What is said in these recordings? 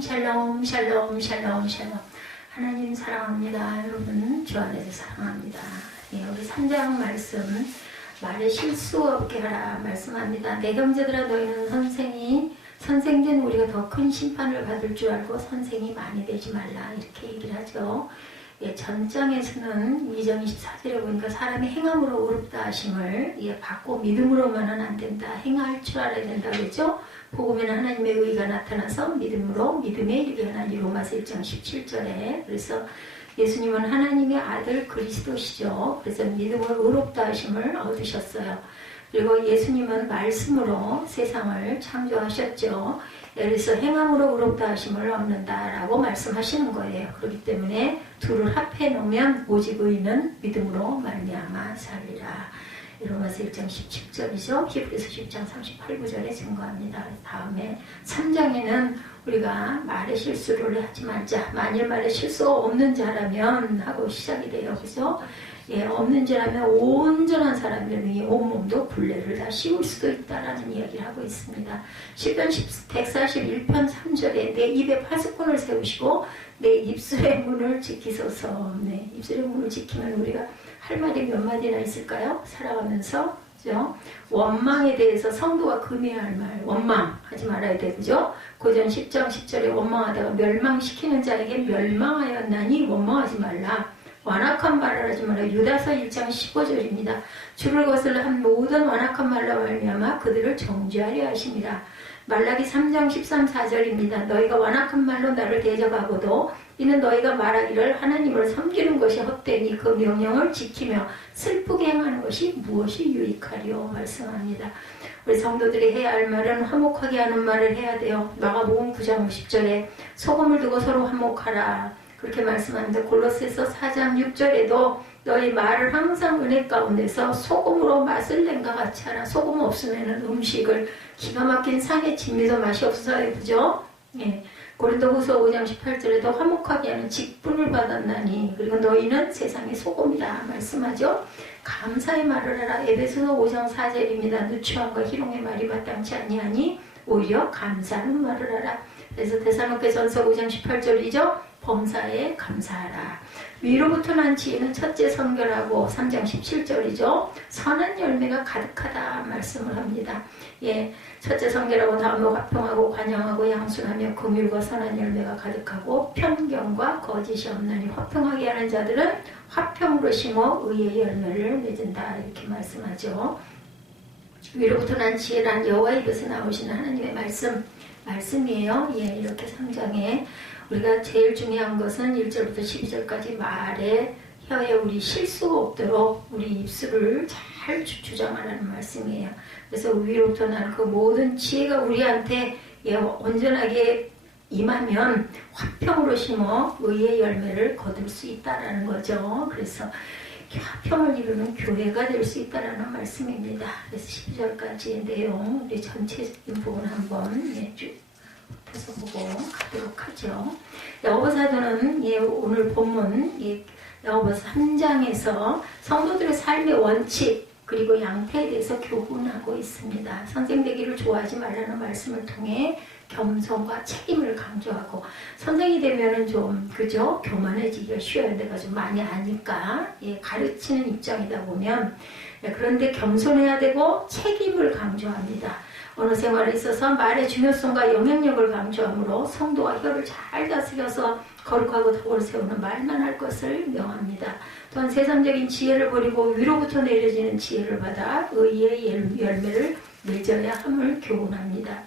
샬롬 샬롬 샬롬 샬롬 샬롬. 하나님 사랑합니다. 여러분 주 안에서 사랑합니다. 예, 우리 3장 말씀 말에 실수 없게 하라 말씀합니다. 내 형제들아 너희는 선생된 우리가 더 큰 심판을 받을 줄 알고 선생이 많이 되지 말라 이렇게 얘기를 하죠. 예, 전장에서는 2장 24절에 보니까 사람이 행함으로 의롭다 하심을 받고 믿음으로만은 안 된다. 행할 줄 알아야 된다 그랬죠. 복음에는 하나님의 의가 나타나서 믿음으로 믿음에 이르게 하나니 로마서 1장 17절에 그래서 예수님은 하나님의 아들 그리스도시죠. 그래서 믿음으로 의롭다 하심을 얻으셨어요. 그리고 예수님은 말씀으로 세상을 창조하셨죠. 그래서 행함으로 의롭다 하심을 얻는다라고 말씀하시는 거예요. 그렇기 때문에 둘을 합해 놓으면 오직 의인은 믿음으로 말미암아 살리라. 로마서 1장 17절이죠. 히브리서 10장 38, 9절에 증거합니다. 다음에 3장에는 우리가 말에 실수를 하지 말자. 만일 말에 실수가 없는 자라면 하고 시작이 돼요. 그죠? 예, 없는 자라면 온전한 사람들이 온몸도 굴레를 다 씌울 수도 있다라는 이야기를 하고 있습니다. 시편 141편 3절에 내 입에 파수꾼을 세우시고 내 입술의 문을 지키소서. 네, 입술의 문을 지키면 우리가 할 말이 몇 마디나 있을까요? 살아가면서 그죠? 원망에 대해서 성도가 금해야 할 말, 원망하지 말아야 되죠. 고전 10장 10절에 원망하다가 멸망시키는 자에게 멸망하였나니 원망하지 말라. 완악한 말을 하지 말라. 유다서 1장 15절입니다. 주를 거슬러 한 모든 완악한 말로 말미암아 그들을 정죄하려 하심이라. 말라기 3장 13, 14절입니다. 너희가 완악한 말로 나를 대적하고도 이는 너희가 말하기를 하나님을 섬기는 것이 헛되니 그 명령을 지키며 슬프게 행하는 것이 무엇이 유익하리요 말씀합니다. 우리 성도들이 해야 할 말은 화목하게 하는 말을 해야 돼요. 마가복음 9장 50절에 소금을 두고 서로 화목하라 그렇게 말씀합니다. 골로새서 4장 6절에도 너희 말을 항상 은혜 가운데서 소금으로 맛을 낸과 같이 하라. 소금 없으면 음식을 기가 막힌 상의 진미도 맛이 없어서 그죠? 예. 고린도후서 5장 18절에도 화목하게 하는 직분을 받았나니 그리고 너희는 세상의 소금이라 말씀하죠. 감사의 말을 하라. 에베소서 5장 4절입니다. 누추함과 희롱의 말이 마땅치 아니하니 오히려 감사하는 말을 하라. 그래서 데살로니가전서 5장 18절이죠. 범사에 감사하라. 위로부터 난 지혜는 첫째 성결하고 3장 17절이죠. 선한 열매가 가득하다 말씀을 합니다. 예, 첫째 성결하고 다음으로 화평하고 관용하고 양순하며 긍휼과 선한 열매가 가득하고 편견과 거짓이 없나니 화평하게 하는 자들은 화평으로 심어 의의 열매를 맺은다 이렇게 말씀하죠. 위로부터 난 지혜란 여호와의 입에서 나오시는 하나님의 말씀이에요. 예, 이렇게 3장에 우리가 제일 중요한 것은 1절부터 12절까지 말에 혀에 우리 실수가 없도록 우리 입술을 잘 주장하라는 말씀이에요. 그래서 위로부터 나는 그 모든 지혜가 우리한테 온전하게 임하면 화평으로 심어 의의 열매를 거둘 수 있다라는 거죠. 그래서 화평을 이루는 교회가 될 수 있다라는 말씀입니다. 그래서 12절까지의 내용 우리 전체적인 부분 한번 쭉 서 보고 가도록 하죠. 야고보사도는 오늘 본문 야고보서 3장에서 성도들의 삶의 원칙 그리고 양태에 대해서 교훈하고 있습니다. 선생되기를 좋아하지 말라는 말씀을 통해 겸손과 책임을 강조하고 선생이 되면은 좀 그죠? 교만해지기가 쉬워요. 내가 좀 많이 아니까 가르치는 입장이다 보면 그런데 겸손해야 되고 책임을 강조합니다. 언어 생활에 있어서 말의 중요성과 영향력을 강조하므로 성도와 혀를 잘 다스려서 거룩하고 덕을 세우는 말만 할 것을 명합니다. 또한 세상적인 지혜를 버리고 위로부터 내려지는 지혜를 받아 의의 열매를 맺어야 함을 교훈합니다.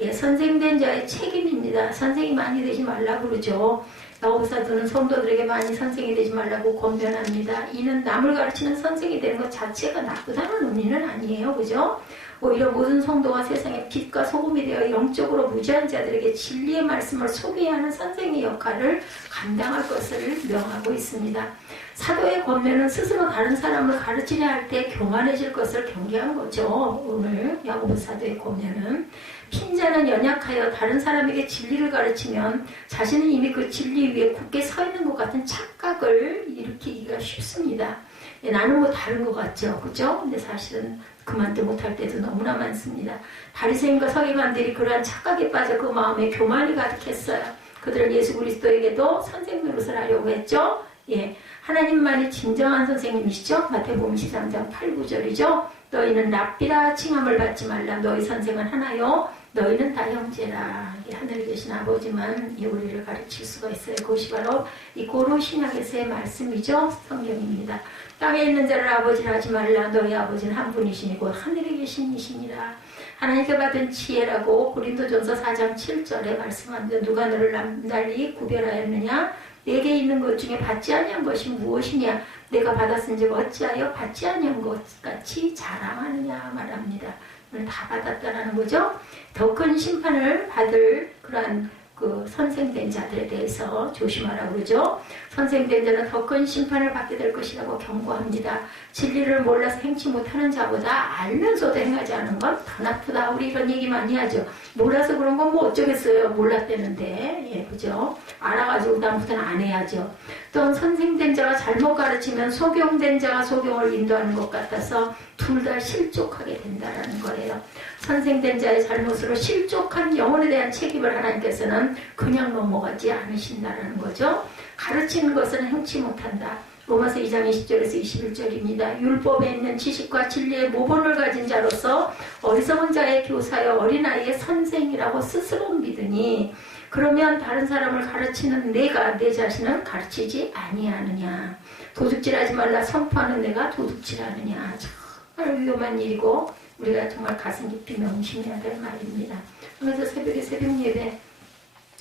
예, 선생된 자의 책임입니다. 선생이 많이 되지 말라고 그러죠. 야고보사도는 성도들에게 많이 선생이 되지 말라고 권면합니다. 이는 남을 가르치는 선생이 되는 것 자체가 나쁘다는 의미는 아니에요. 그죠? 오히려 모든 성도가 세상의 빛과 소금이 되어 영적으로 무지한 자들에게 진리의 말씀을 소개하는 선생의 역할을 감당할 것을 명하고 있습니다. 사도의 권면은 스스로 다른 사람을 가르치려 할 때 교만해질 것을 경계한 거죠. 오늘 야고보 사도의 권면은 핀자는 연약하여 다른 사람에게 진리를 가르치면 자신은 이미 그 진리 위에 굳게 서 있는 것 같은 착각을 일으키기가 쉽습니다. 나는 뭐 다른 것 같죠, 그죠? 근데 사실은 그만도 못할 때도 너무나 많습니다. 바리새인과 서기관들이 그러한 착각에 빠져 그 마음에 교만이 가득했어요. 그들은 예수 그리스도에게도 선생 노릇을 하려고 했죠. 예, 하나님만이 진정한 선생님이시죠. 마태복음 13장 8, 9절이죠. 너희는 랍비라 칭함을 받지 말라. 너희 선생은 하나요. 너희는 다 형제라. 하늘에 계신 아버지만 우리를 가르칠 수가 있어요. 그것이 바로 이 고로 신약에서의 말씀이죠. 성경입니다. 땅에 있는 자를 아버지라 하지 말라. 너희 아버지는 한 분이시니 곧 하늘에 계신 이시니라. 하나님께 받은 지혜라고 고린도전서 4장 7절에 말씀합니다. 누가 너를 남달리 구별하였느냐? 내게 있는 것 중에 받지 아니한 것이 무엇이냐? 내가 받았은즉 어찌하여 받지 아니한 것 같이 자랑하느냐 말합니다. 다 받았다라는 거죠. 더 큰 심판을 받을 그러한 그 선생된 자들에 대해서 조심하라고 그러죠. 선생된 자는 더 큰 심판을 받게 될 것이라고 경고합니다. 진리를 몰라서 행치 못하는 자보다 알면서도 행하지 않은 건 더 나쁘다. 우리 이런 얘기 많이 하죠. 몰라서 그런 건 뭐 어쩌겠어요. 몰랐대는데. 예, 그죠? 알아가지고 다음부터는 안 해야죠. 또 선생된 자가 잘못 가르치면 소경된 자가 소경을 인도하는 것 같아서 둘 다 실족하게 된다는 거예요. 선생된 자의 잘못으로 실족한 영혼에 대한 책임을 하나님께서는 그냥 넘어가지 않으신다는 거죠. 가르치는 것은 행치 못한다. 로마서 2장 20절에서 21절입니다. 율법에 있는 지식과 진리의 모본을 가진 자로서 어리석은 자의 교사여 어린아이의 선생이라고 스스로 믿으니 그러면 다른 사람을 가르치는 내가 내 자신을 가르치지 아니하느냐. 도둑질하지 말라 선포하는 내가 도둑질하느냐. 정말 위험한 일이고 우리가 정말 가슴 깊이 명심해야 될 말입니다. 그래서 새벽에 새벽 예배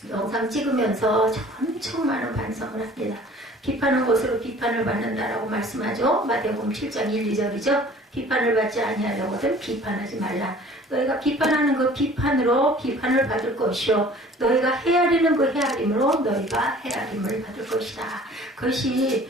영상 찍으면서 엄청 많은 반성을 합니다. 비판한 것으로 비판을 받는다라고 말씀하죠. 마태복음 7장 1, 2절이죠. 비판을 받지 아니하려거든 비판하지 말라. 너희가 비판하는 그 비판으로 비판을 받을 것이요 너희가 헤아리는 그 헤아림으로 너희가 헤아림을 받을 것이다. 그것이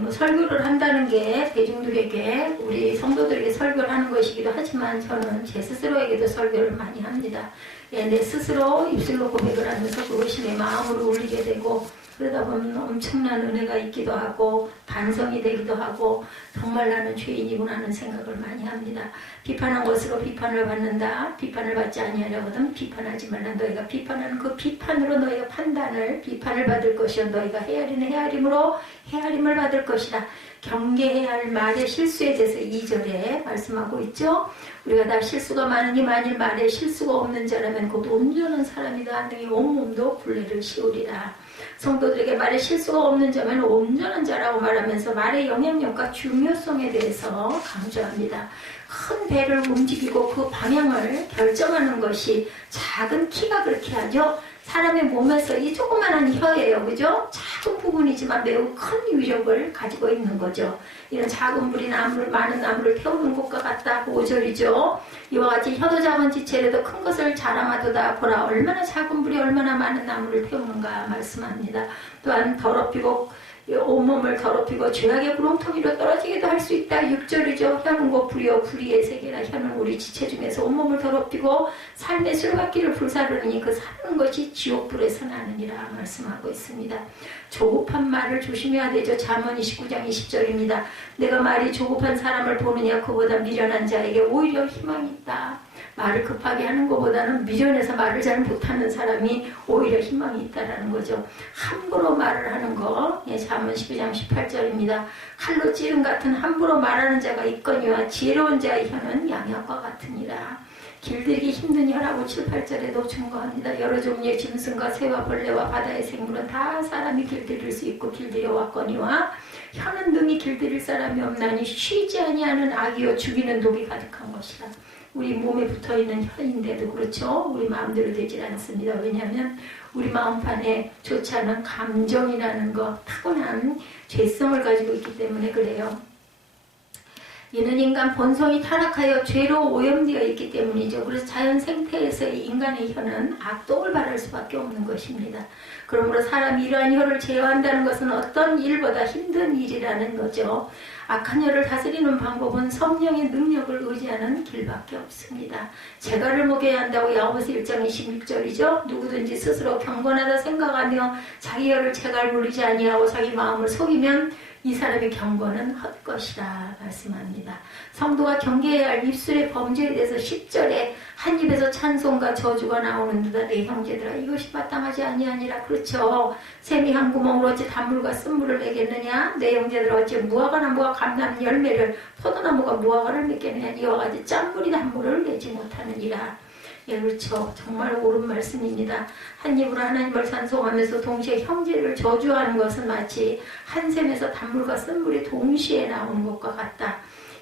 뭐 설교를 한다는 게 대중들에게 우리 성도들에게 설교를 하는 것이기도 하지만 저는 제 스스로에게도 설교를 많이 합니다. 내 스스로 입술로 고백을 하면서 그것이 내 마음으로 울리게 되고 그러다 보면 엄청난 은혜가 있기도 하고 반성이 되기도 하고 정말 나는 죄인이구나 하는 생각을 많이 합니다. 비판한 것으로 비판을 받는다. 비판을 받지 아니하려거든 비판하지 말라. 너희가 비판하는 그 비판으로 너희가 판단을 비판을 받을 것이요 너희가 헤아리는 헤아림으로 헤아림을 받을 것이다. 경계해야 할 말의 실수에 대해서 2절에 말씀하고 있죠. 우리가 다 실수가 많으니 만일 말에 실수가 없는 자라면 곧 온전한 사람이다. 너희 온몸도 굴레를 씌우리라. 성도들에게 말에 실수가 없는 자면 온전한 자라고 말하면서 말의 영향력과 중요성에 대해서 강조합니다. 큰 배를 움직이고 그 방향을 결정하는 것이 작은 키가 그렇게 하죠. 사람의 몸에서 이 조그마한 혀예요. 그죠? 작은 부분이지만 매우 큰 위력을 가지고 있는 거죠. 이런 작은 불이 많은 나무를 태우는 것과 같다. 5절이죠. 이와 같이 혀도 작은 지체라도 큰 것을 자랑하도다. 보라 얼마나 작은 불이 얼마나 많은 나무를 태우는가 말씀합니다. 또한 더럽히고 온몸을 더럽히고 죄악의 구렁텅이로 떨어지기도 할 수 있다. 6절이죠. 혀는 곧 불이요 불의의 세계라. 혀는 우리 지체 중에서 온몸을 더럽히고 삶의 수레바퀴를 불사르니 그 사는 것이 지옥불에서 나느니라 말씀하고 있습니다. 조급한 말을 조심해야 되죠. 잠언 29장 20절입니다. 내가 말이 조급한 사람을 보느냐 그보다 미련한 자에게 오히려 희망이 있다. 말을 급하게 하는 것보다는 미련해서 말을 잘 못하는 사람이 오히려 희망이 있다라는 거죠. 함부로 말을 하는 거, 잠언 12장 18절입니다. 칼로 찌른 같은 함부로 말하는 자가 있거니와 지혜로운 자의 혀는 양약과 같으니라. 길들이기 힘든 혀라고 7, 8절에도 증거합니다. 여러 종류의 짐승과 새와 벌레와 바다의 생물은 다 사람이 길들일 수 있고 길들여 왔거니와 혀는 능히 길들일 사람이 없나니 쉬지 아니하는 악이요 죽이는 독이 가득한 것이라. 우리 몸에 붙어있는 혀인데도 그렇죠. 우리 마음대로 되질 않습니다. 왜냐하면 우리 마음판에 좋지 않은 감정이라는 것, 타고난 죄성을 가지고 있기 때문에 그래요. 이는 인간 본성이 타락하여 죄로 오염되어 있기 때문이죠. 그래서 자연 생태에서 이 인간의 혀는 악독을 바랄 수밖에 없는 것입니다. 그러므로 사람이 이러한 혀를 제어한다는 것은 어떤 일보다 힘든 일이라는 거죠. 악한 열을 다스리는 방법은 성령의 능력을 의지하는 길밖에 없습니다. 재갈을 먹여야 한다고 야고보서 1장 26절이죠. 누구든지 스스로 경건하다 생각하며 자기 열을 재갈 물리지 아니하고 자기 마음을 속이면 이 사람의 경건은 헛것이라 말씀합니다. 성도가 경계해야 할 입술의 범죄에 대해서 10절에 한 입에서 찬송과 저주가 나오는도다. 내 형제들아 이것이 마땅하지 아니하니라. 그렇죠. 샘이 한 구멍으로 어찌 단물과 쓴물을 내겠느냐. 내 형제들아 어찌 무화과나무가 감람 열매를 포도나무가 무화과를 맺겠느냐. 이와 같이 짠물이 단물을 내지 못하느니라. 예, 그렇죠. 정말 옳은 말씀입니다. 한 입으로 하나님을 찬송하면서 동시에 형제를 저주하는 것은 마치 한 샘에서 단물과 쓴물이 동시에 나오는 것과 같다.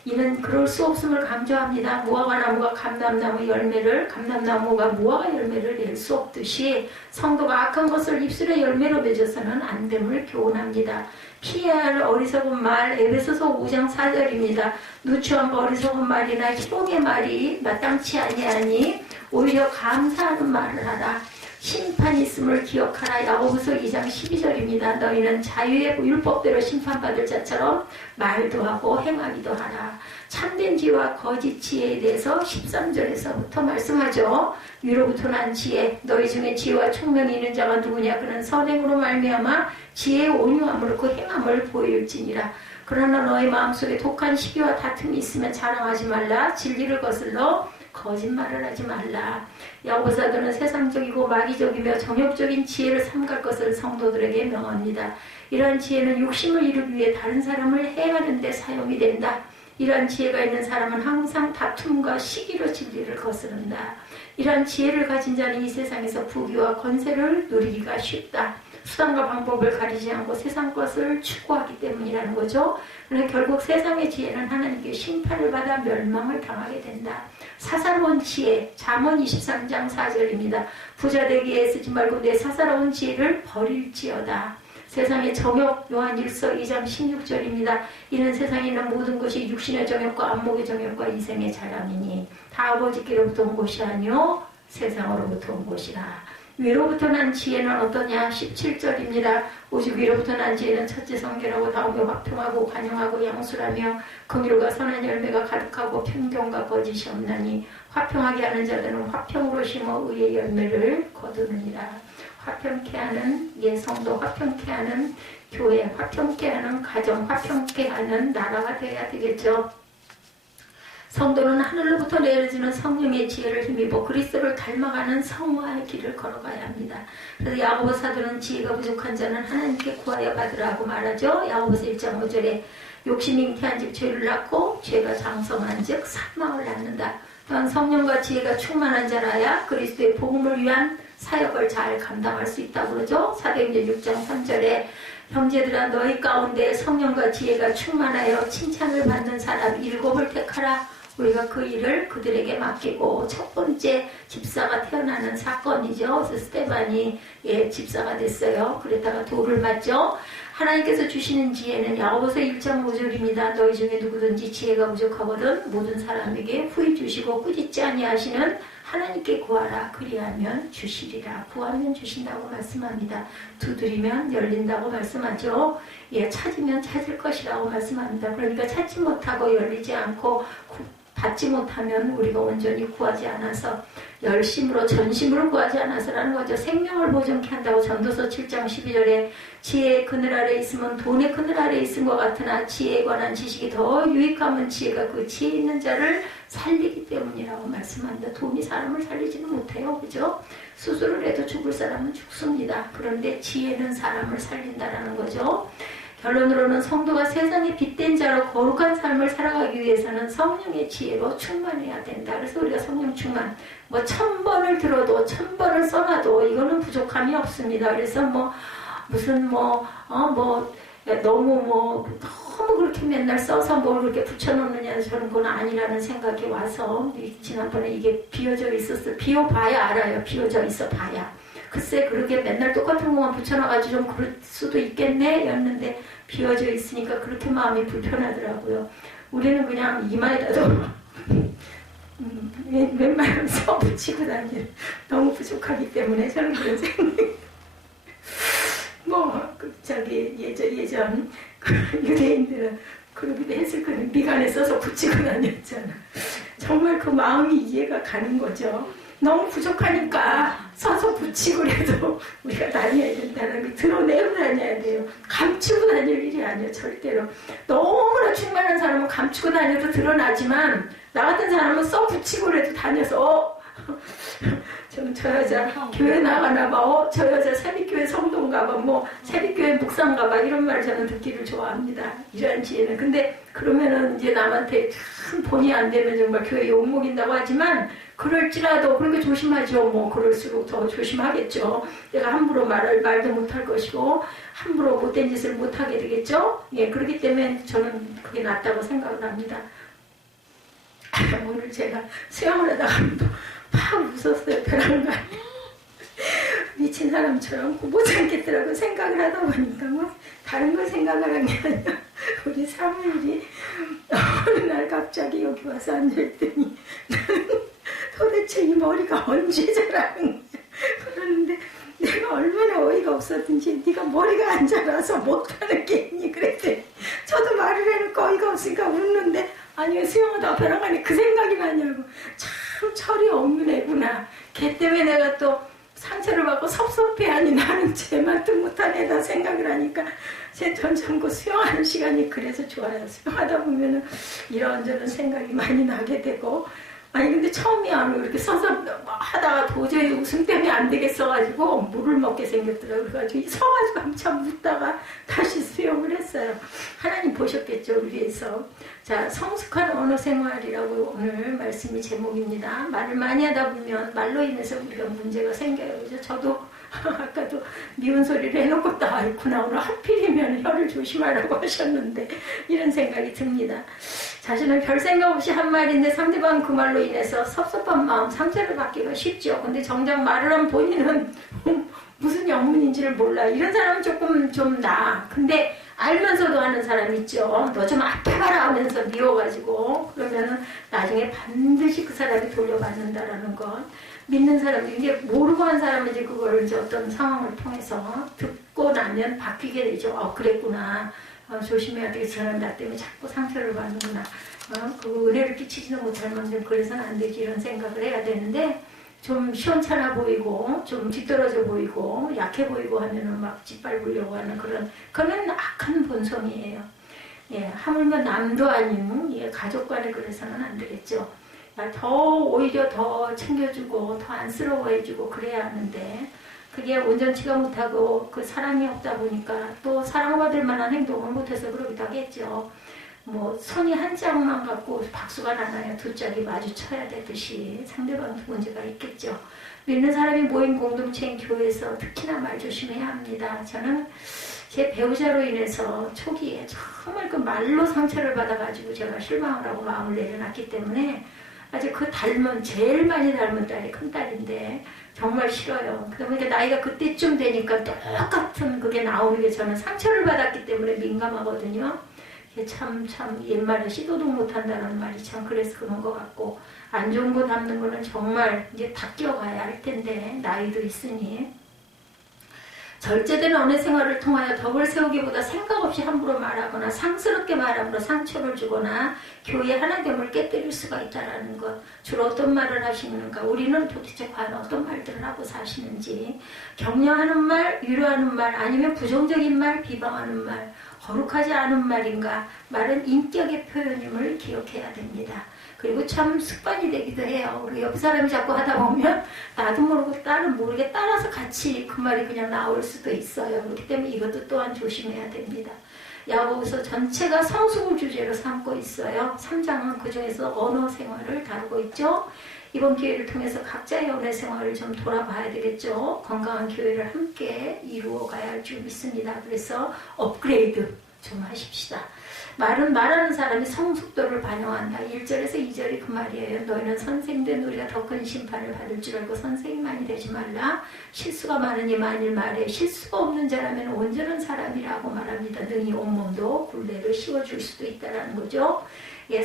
이는 그럴 수 없음을 강조합니다. 무화과나무가 감람나무가 무화과 열매를 낼 수 없듯이 성도가 악한 것을 입술의 열매로 맺어서는 안 됨을 교훈합니다. 피해야 할 어리석은 말, 에베소서 5장 4절입니다. 누추한 어리석은 말이나 희롱의 말이 마땅치 아니하니 오히려 감사하는 말을 하라. 심판이 있음을 기억하라. 야고보서 2장 12절입니다. 너희는 자유의 율법대로 심판받을 자처럼 말도 하고 행하기도 하라. 참된 지혜와 거짓 지혜에 대해서 13절에서부터 말씀하죠. 위로부터 난 지혜, 너희 중에 지혜와 총명이 있는 자가 누구냐. 그는 선행으로 말미암아 지혜의 온유함으로 그 행함을 보일지니라. 그러나 너희 마음속에 독한 시기와 다툼이 있으면 자랑하지 말라. 진리를 거슬러 거짓말을 하지 말라. 야고보사도는 세상적이고 마귀적이며 정욕적인 지혜를 삼갈 것을 성도들에게 명합니다. 이러한 지혜는 욕심을 이루기 위해 다른 사람을 해하는 데 사용이 된다. 이러한 지혜가 있는 사람은 항상 다툼과 시기로 진리를 거스른다. 이러한 지혜를 가진 자는 이 세상에서 부귀와 권세를 누리기가 쉽다. 수단과 방법을 가리지 않고 세상 것을 추구하기 때문이라는 거죠. 그러나 결국 세상의 지혜는 하나님께 심판을 받아 멸망을 당하게 된다. 사사로운 지혜, 잠언 23장 4절입니다. 부자 되기에 쓰지 말고 내 사사로운 지혜를 버릴지어다. 세상의 정욕, 요한 1서 2장 16절입니다. 이는 세상에 있는 모든 것이 육신의 정욕과 안목의 정욕과 이생의 자랑이니 다 아버지께로부터 온 것이 아니요 세상으로부터 온 것이라. 위로부터 난 지혜는 어떠냐? 17절입니다. 오직 위로부터 난 지혜는 첫째 성결하고 다음에 화평하고 관용하고 양술하며 긍휼과 선한 열매가 가득하고 편견과 거짓이 없나니 화평하게 하는 자들은 화평으로 심어 의의 열매를 거두느니라. 화평케 하는 예성도, 화평케 하는 교회, 화평케 하는 가정, 화평케 하는 나라가 되어야 되겠죠. 성도는 하늘로부터 내려지는 성령의 지혜를 힘입어 그리스도를 닮아가는 성화의 길을 걸어가야 합니다. 그래서 야고보 사도는 지혜가 부족한 자는 하나님께 구하여 받으라고 말하죠. 야고보서 1장 5절에 욕심이 잉태한 집 죄를 낳고 죄가 장성한 즉 사망을 낳는다. 또한 성령과 지혜가 충만한 자라야 그리스도의 복음을 위한 사역을 잘 감당할 수 있다고 그러죠. 사도행전 6장 3절에 형제들아 너희 가운데 성령과 지혜가 충만하여 칭찬을 받는 사람 7을 택하라. 우리가 그 일을 그들에게 맡기고 첫 번째 집사가 태어나는 사건이죠. 그래서 스테반이 집사가 됐어요. 그랬다가 돌을 맞죠. 하나님께서 주시는 지혜는 야고보서 1장 5절입니다. 너희 중에 누구든지 지혜가 부족하거든 모든 사람에게 후히 주시고 꾸짖지 아니하시는 하나님께 구하라. 그리하면 주시리라. 구하면 주신다고 말씀합니다. 두드리면 열린다고 말씀하죠. 찾으면 찾을 것이라고 말씀합니다. 그러니까 찾지 못하고 열리지 않고 받지 못하면 우리가 온전히 구하지 않아서 열심으로 전심으로 구하지 않아서라는 거죠. 생명을 보존케 한다고 전도서 7장 12절에 지혜의 그늘 아래 있으면 돈의 그늘 아래 있은 것 같으나 지혜에 관한 지식이 더 유익하면 지혜가 그 지혜 있는 자를 살리기 때문이라고 말씀합니다. 돈이 사람을 살리지는 못해요. 그죠? 수술을 해도 죽을 사람은 죽습니다. 그런데 지혜는 사람을 살린다라는 거죠. 결론으로는 성도가 세상에 빛된 자로 거룩한 삶을 살아가기 위해서는 성령의 지혜로 충만해야 된다. 그래서 우리가 성령 충만, 1000번을 들어도 1000번을 써놔도 이거는 부족함이 없습니다. 그래서 너무 그렇게 맨날 써서 뭘 그렇게 붙여놓느냐 저는 그건 아니라는 생각이 와서 지난번에 이게 비어져 있었어요. 비워봐야 알아요. 비어져 있어 봐야. 글쎄 그렇게 맨날 똑같은 것만 붙여놔가지고 좀 그럴 수도 있겠네 였는데 비어져 있으니까 그렇게 마음이 불편하더라고요. 우리는 그냥 이마에다도 웬만하면 써 붙이고 다니는 너무 부족하기 때문에 저는 그런 생각이 예전 유대인들은 그러기도 했을 거는 미간에 써서 붙이고 다녔잖아. 정말 그 마음이 이해가 가는 거죠. 너무 부족하니까 써서 붙이고라도 우리가 다녀야 된다는 걸 드러내고 다녀야 돼요. 감추고 다닐 일이 아니에요. 절대로. 너무나 충만한 사람은 감추고 다녀도 드러나지만 나 같은 사람은 써 붙이고라도 다녀서 저 여자 교회 나가나 봐. 저 여자 새벽교회 성도인가 봐. 뭐 새벽교회 묵상가 봐. 이런 말 저는 듣기를 좋아합니다. 이러한 지혜는. 근데 그러면은 이제 남한테 참 본의 안 되면 정말 교회 욕먹인다고 하지만 그럴지라도 그렇게 조심하죠. 뭐 그럴수록 더 조심하겠죠. 내가 함부로 말도 못할 것이고 함부로 못된 짓을 못하게 되겠죠. 예, 그렇기 때문에 저는 그게 낫다고 생각을 합니다. 오늘 제가 수영을 하다가 팍 웃었어요. 벼랑간 미친 사람처럼 못 참겠더라고. 생각을 하다 보니까 뭐 다른 걸 생각을 한 게 아니라 우리 사무엘이 어느 날 갑자기 여기 와서 앉아있더니 나는 도대체 이 머리가 언제 자라는 거야. 그러는데 내가 얼마나 어이가 없었든지 네가 머리가 안 자라서 못하는 게 있니 그랬더니 저도 말을 해놓고 어이가 없으니까 웃는데 아니 수영하다가 벼랑간에 그 생각이 나냐고. 참 철이 없는 애구나. 걔 때문에 내가 또 상처를 받고 섭섭해하니 나는 쟤만 또 못한 애다 생각을 하니까 제 점점 그 수영하는 시간이 그래서 좋아요. 수영하다 보면은 이런저런 생각이 많이 나게 되고 아니 근데 처음이야 이렇게 서서 하다가 도저히 웃음 때문에 안 되겠어가지고 물을 먹게 생겼더라고요. 그래가지고 서가지고 한참 웃다가 다시 수영을 했어요. 하나님 보셨겠죠 우리에서. 자, 성숙한 언어 생활이라고 오늘 말씀이 제목입니다. 말을 많이 하다 보면 말로 인해서 우리가 문제가 생겨요. 그죠? 저도 아까도 미운 소리를 해놓고 또 아이쿠나 오늘 하필이면 혀를 조심하라고 하셨는데 이런 생각이 듭니다. 자신은 별 생각 없이 한 말인데 상대방 그 말로 인해서 섭섭한 마음, 상처를 받기가 쉽죠. 근데 정작 말을 한 본인은 무슨 영문인지를 몰라. 이런 사람은 조금 좀 나아. 근데 알면서도 하는 사람 있죠. 너 좀 아파봐라 하면서 미워가지고 그러면은 나중에 반드시 그 사람이 돌려받는다라는 것. 믿는 사람이 이게 모르고 한 사람은 이제 그걸 이제 어떤 상황을 통해서 듣고 나면 바뀌게 되죠. 그랬구나. 조심해야 되겠지. 저는 나 때문에 자꾸 상처를 받는구나. 그 은혜를 끼치지는 못할 만큼 그래서는 안 되지. 이런 생각을 해야 되는데 좀 시원찮아 보이고 좀 뒤떨어져 보이고 약해 보이고 하면은 막 짓밟으려고 하는 그런 악한 본성이에요. 예, 하물며 남도 아닌 예, 가족 간에 그래서는 안 되겠죠. 더 오히려 더 챙겨주고 더 안쓰러워해주고 그래야 하는데 그게 온전치가 못하고 그 사랑이 없다 보니까 또 사랑받을 만한 행동을 못해서 그러기도 하겠죠. 뭐 손이 한 짝만 갖고 박수가 나나요? 두 짝이 마주쳐야 되듯이 상대방도 문제가 있겠죠. 믿는 사람이 모인 공동체인 교회에서 특히나 말 조심해야 합니다. 저는 제 배우자로 인해서 초기에 정말 그 말로 상처를 받아가지고 제가 실망을 하고 마음을 내려놨기 때문에 아주 그 제일 많이 닮은 딸이 큰딸인데 정말 싫어요. 그러니까 나이가 그때쯤 되니까 똑같은 그게 나오는 게 저는 상처를 받았기 때문에 민감하거든요. 참 옛말에 시도도 못한다는 말이 참 그래서 그런 것 같고 안 좋은 거 담는 거는 정말 이제 다 끼어가야 할 텐데 나이도 있으니 절제된 언어 생활을 통하여 덕을 세우기보다 생각 없이 함부로 말하거나 상스럽게 말함으로 상처를 주거나 교회의 하나됨을 깨뜨릴 수가 있다는 것. 주로 어떤 말을 하시는가? 우리는 도대체 과연 어떤 말들을 하고 사시는지. 격려하는 말, 위로하는 말, 아니면 부정적인 말, 비방하는 말, 거룩하지 않은 말인가? 말은 인격의 표현임을 기억해야 됩니다. 그리고 참 습관이 되기도 해요. 우리 옆 사람이 자꾸 하다 보면 나도 모르고 딸은 모르게 따라서 같이 그 말이 그냥 나올 수도 있어요. 그렇기 때문에 이것도 또한 조심해야 됩니다. 야고보서 전체가 성숙을 주제로 삼고 있어요. 3장은 그중에서 언어 생활을 다루고 있죠. 이번 기회를 통해서 각자의 언어 생활을 좀 돌아봐야 되겠죠. 건강한 교회를 함께 이루어 가야 할 줄 믿습니다. 그래서 업그레이드 좀 하십시다. 말은 말하는 사람이 성숙도를 반영한다. 1절에서 2절이 그 말이에요. 너희는 선생된 우리가 더 큰 심판을 받을 줄 알고 선생님만이 되지 말라. 실수가 많으니 만일 말에 실수가 없는 자라면 온전한 사람이라고 말합니다. 능히 온몸도 굴레를 씌워줄 수도 있다는 거죠.